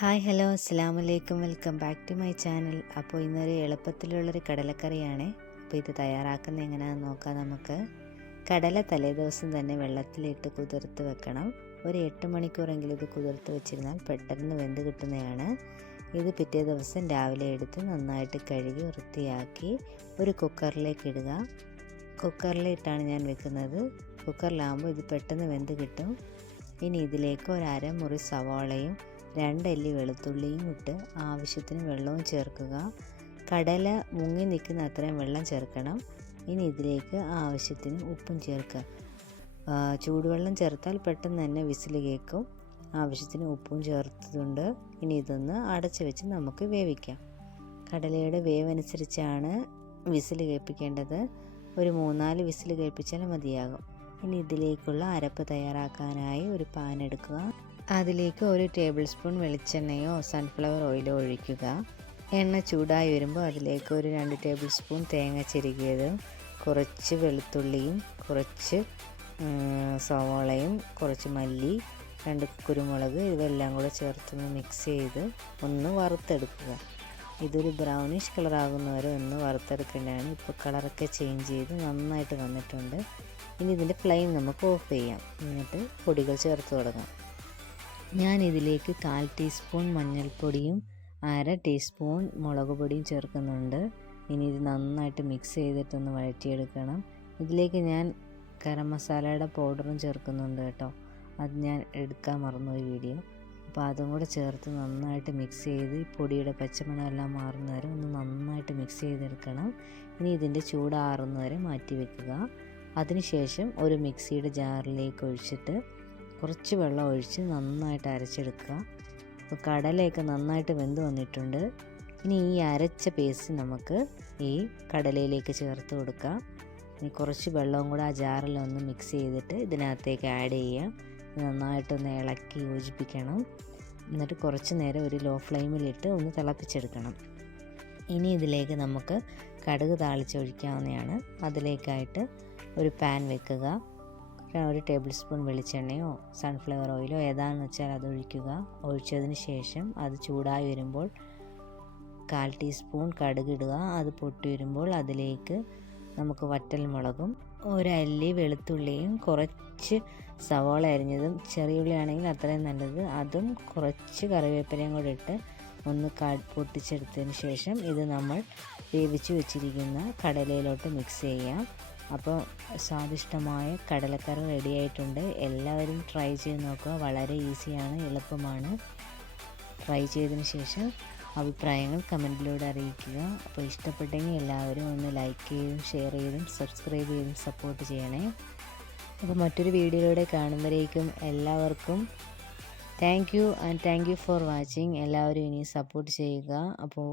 Hi hello അസ്സലാമലൈക്കും welcome back to my channel. അപ്പോൾ ഇന്നൊരു എളുപ്പത്തിലുള്ളൊരു കടലക്കറിയാണ്. അപ്പോൾ ഇത് തയ്യാറാക്കുന്നത് എങ്ങനെയാണെന്ന് നോക്കാം നമുക്ക്. കടല തലേദിവസം തന്നെ വെള്ളത്തിലിട്ട് കുതിർത്ത് വെക്കണം. ഒരു 8 മണിക്കൂറെങ്കിലും ഇത് കുതിർത്ത് വെച്ചിരുന്നാൽ പെട്ടെന്ന് വെന്ത് കിട്ടുന്നതാണ്. ഇത് പിറ്റേ ദിവസം രാവിലെ എടുത്ത് നന്നായിട്ട് കഴുകി വൃത്തിയാക്കി ഒരു കുക്കറിലേക്ക് ഇടുക. കുക്കറിലിട്ടാണ് ഞാൻ വെക്കുന്നത്. കുക്കറിലാകുമ്പോൾ ഇത് പെട്ടെന്ന് വെന്ത് കിട്ടും. ഇനി ഇതിലേക്ക് ഒരു അരമുറി സവാളയും 2 അല്ലി വെളുത്തുള്ളിയും ഇട്ട് ആവശ്യത്തിന് വെള്ളവും ചേർക്കുക. കടല മുങ്ങി നിൽക്കുന്ന അത്രയും വെള്ളം ചേർക്കണം. ഇനി ഇതിലേക്ക് ആവശ്യത്തിന് ഉപ്പും ചേർക്കുക. ചൂടുവെള്ളം ചേർത്താൽ പെട്ടെന്ന് തന്നെ വിസിൽ കേൾക്കും. ആവശ്യത്തിന് ഉപ്പും ചേർത്തതുണ്ട്. ഇനി ഇതൊന്ന് അടച്ചു വെച്ച് നമുക്ക് വേവിക്കാം. കടലയുടെ വേവനുസരിച്ചാണ് വിസിൽ കേൾപ്പിക്കേണ്ടത്. ഒരു 3-4 വിസിൽ കേൾപ്പിച്ചാൽ മതിയാകും. ഇനി ഇതിലേക്കുള്ള അരപ്പ് തയ്യാറാക്കാനായി ഒരു പാൻ എടുക്കുക. അതിലേക്ക് 1 ടേബിൾ സ്പൂൺ വെളിച്ചെണ്ണയോ സൺഫ്ലവർ ഓയിലോ ഒഴിക്കുക. എണ്ണ ചൂടായി വരുമ്പോൾ അതിലേക്ക് ഒരു 2 ടേബിൾ സ്പൂൺ തേങ്ങ ചിരകിയതും കുറച്ച് വെളുത്തുള്ളിയും കുറച്ച് സവാളയും കുറച്ച് മല്ലി 2 കുരുമുളക് ഇതെല്ലാം കൂടെ ചേർത്തൊന്ന് മിക്സ് ചെയ്ത് ഒന്ന് വറുത്തെടുക്കുക. ഇതൊരു ബ്രൗണിഷ് കളറാകുന്നവരെ ഒന്ന് വറുത്തെടുക്കേണ്ടതാണ്. ഇപ്പോൾ കളറൊക്കെ ചേഞ്ച് ചെയ്ത് നന്നായിട്ട് വന്നിട്ടുണ്ട്. ഇനി ഇതിൻ്റെ ഫ്ലെയിം നമുക്ക് ഓഫ് ചെയ്യാം. എന്നിട്ട് പൊടികൾ ചേർത്ത് തുടങ്ങാം. ഞാൻ ഇതിലേക്ക് 1/4 ടീസ്പൂൺ മഞ്ഞൾപ്പൊടിയും 1/2 ടീസ്പൂൺ മുളക് പൊടിയും ചേർക്കുന്നുണ്ട്. ഇനി ഇത് നന്നായിട്ട് മിക്സ് ചെയ്തിട്ടൊന്ന് വഴറ്റിയെടുക്കണം. ഇതിലേക്ക് ഞാൻ ഗരം മസാലയുടെ പൗഡറും ചേർക്കുന്നുണ്ട് കേട്ടോ. അത് ഞാൻ എടുക്കാൻ മറന്നുപോയി വീഡിയോ. അപ്പോൾ അതും കൂടെ ചേർത്ത് നന്നായിട്ട് മിക്സ് ചെയ്ത് ഈ പൊടിയുടെ പച്ചമണമെല്ലാം മാറുന്നവരെ ഒന്ന് നന്നായിട്ട് മിക്സ് ചെയ്തെടുക്കണം. ഇനി ഇതിൻ്റെ ചൂടാറുന്നവരെ മാറ്റി വെക്കുക. അതിനുശേഷം ഒരു മിക്സിയുടെ ജാറിലേക്ക് ഒഴിച്ചിട്ട് കുറച്ച് വെള്ളം ഒഴിച്ച് നന്നായിട്ട് അരച്ചെടുക്കുക. അപ്പോൾ കടലയൊക്കെ നന്നായിട്ട് വെന്ത് വന്നിട്ടുണ്ട്. ഇനി ഈ അരച്ച പേസ്റ്റ് നമുക്ക് ഈ കടലയിലേക്ക് ചേർത്ത് കൊടുക്കാം. ഇനി കുറച്ച് വെള്ളവും കൂടെ ആ ജാറിലൊന്ന് മിക്സ് ചെയ്തിട്ട് ഇതിനകത്തേക്ക് ആഡ് ചെയ്യാം. നന്നായിട്ടൊന്ന് ഇളക്കി യോജിപ്പിക്കണം. എന്നിട്ട് കുറച്ച് നേരം ഒരു ലോ ഫ്ലെയിമിലിട്ട് ഒന്ന് തിളപ്പിച്ചെടുക്കണം. ഇനി ഇതിലേക്ക് നമുക്ക് കടുക് താളിച്ചൊഴിക്കാവുന്നതാണ്. അതിലേക്കായിട്ട് ഒരു പാൻ വെക്കുക. 1 ടേബിൾ സ്പൂൺ വെളിച്ചെണ്ണയോ സൺഫ്ലവർ ഓയിലോ ഏതാണെന്ന് വെച്ചാൽ അത് ഒഴിക്കുക. ഒഴിച്ചതിന് ശേഷം അത് ചൂടായി വരുമ്പോൾ 1/4 ടീസ്പൂൺ കടുക് ഇടുക. അത് പൊട്ടി വരുമ്പോൾ അതിലേക്ക് നമുക്ക് വറ്റൽ മുളകും 1 അല്ലി വെളുത്തുള്ളിയും കുറച്ച് സവാള അരിഞ്ഞതും ചെറിയ ഉള്ളി ആണെങ്കിൽ അത്രയും നല്ലത് അതും കുറച്ച് കറിവേപ്പിലയും കൂടെ ഇട്ട് ഒന്ന് പൊട്ടിച്ചെടുത്തതിന് ശേഷം ഇത് നമ്മൾ വേവിച്ച് വെച്ചിരിക്കുന്ന കടലയിലോട്ട് മിക്സ് ചെയ്യാം. അപ്പോൾ സ്വാദിഷ്ടമായ കടലക്കറി റെഡി ആയിട്ടുണ്ട്. എല്ലാവരും ട്രൈ ചെയ്ത് നോക്കുക. വളരെ ഈസിയാണ്, എളുപ്പമാണ്. ട്രൈ ചെയ്തതിന് ശേഷം അഭിപ്രായങ്ങൾ കമൻറ്റിലൂടെ അറിയിക്കുക. അപ്പോൾ ഇഷ്ടപ്പെട്ടെങ്കിൽ എല്ലാവരും ഒന്ന് ലൈക്ക് ചെയ്തും ഷെയർ ചെയ്തും സബ്സ്ക്രൈബ് ചെയ്തും സപ്പോർട്ട് ചെയ്യണേ. അപ്പോൾ മറ്റൊരു വീഡിയോയിലൂടെ കാണുമ്പോഴേക്കും എല്ലാവർക്കും താങ്ക് യു ഫോർ വാച്ചിങ്. എല്ലാവരും ഇനി സപ്പോർട്ട് ചെയ്യുക. അപ്പോൾ